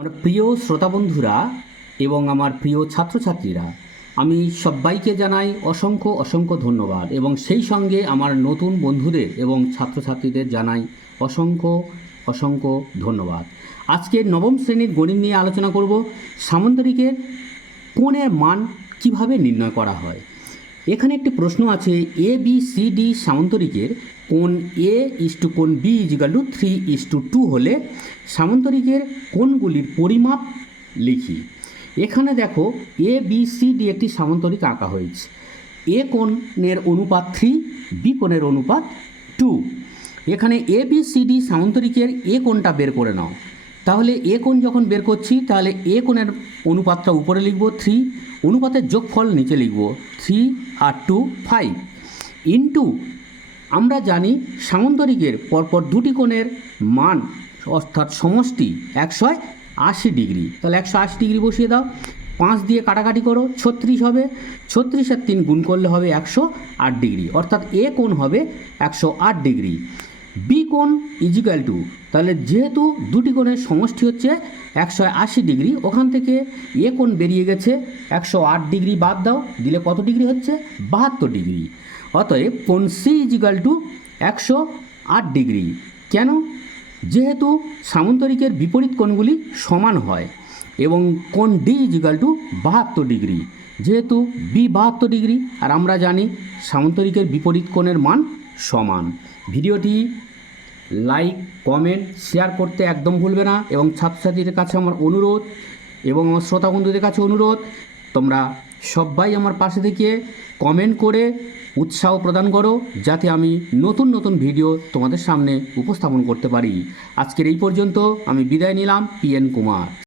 আমার প্রিয় শ্রোতা বন্ধুরা এবং আমার প্রিয় ছাত্রছাত্রীরা, আমি সবাইকে জানাই অসংখ্য অসংখ্য ধন্যবাদ এবং সেই সঙ্গে আমার নতুন বন্ধুদের এবং ছাত্রছাত্রীদের জানাই অসংখ্য অসংখ্য ধন্যবাদ। আজকে নবম শ্রেণীর গণিত নিয়ে আলোচনা করব। সামন্তরিকের কোণের মান কিভাবে নির্ণয় করা হয়। এখানে একটি প্রশ্ন আছে, এ বি সি ডি সামন্তরিকের কোণ এ ইস্টু কোণ বি ইজিক্যাল টু 3:2 হলে সামন্তরিকের কোণগুলির পরিমাপ লিখি। এখানে দেখো এ বি সি ডি একটি সামন্তরিক আঁকা হয়েছে। এ কোণের অনুপাত 3, বি কোণের অনুপাত 2। এখানে এ বি সি ডি সামন্তরিকের এ কোণটা বের করে নাও। তাহলে এ কোণ যখন বের করছি তাহলে এ কোণের অনুপাতটা উপরে লিখব 3, অনুপাতের যোগফল নিচে লিখব 3 আর 2 5 ইন্টু আমরা জানি সামন্তরিকের পরপর দুটি কোণের মান অর্থাৎ সমষ্টি 180 ডিগ্রি। তাহলে 180 ডিগ্রি বসিয়ে দাও, 5 দিয়ে কাটাকাটি করো, 36 হবে। 36 আর 3 গুণ করলে হবে 108 ডিগ্রি, অর্থাৎ এ কোণ হবে 108 ডিগ্রি। বি কোণ ইজিক্যাল টু, তাহলে যেহেতু দুটি কোণের সমষ্টি হচ্ছে 180 ডিগ্রি, ওখান থেকে এ কোণ বেরিয়ে গেছে 108 ডিগ্রি, বাদ দাও, দিলে কত ডিগ্রি হচ্ছে 72 ডিগ্রি। অতএব কোণ সি ইজিক্যাল টু 108 ডিগ্রি। কেন? যেহেতু সামন্তরিকের বিপরীত কোণগুলি সমান হয় এবং কোণ ডি ইজিক্যাল টু 72 ডিগ্রি, যেহেতু বি 72 ডিগ্রি আর আমরা জানি সামন্তরিকের বিপরীত কোণের মান সমান। ভিডিওটি লাইক, কমেন্ট, শেয়ার করতে একদম ভুলবে না এবং ছাত্রছাত্রীদের কাছে আমার অনুরোধ এবং আমার শ্রোতা বন্ধুদের কাছে অনুরোধ, তোমরা সবাই আমার পাশে থেকে কমেন্ট করে উৎসাহ প্রদান করো যাতে আমি নতুন নতুন ভিডিও তোমাদের সামনে উপস্থাপন করতে পারি। আজকের এই পর্যন্ত আমি বিদায় নিলাম। PN কুমার।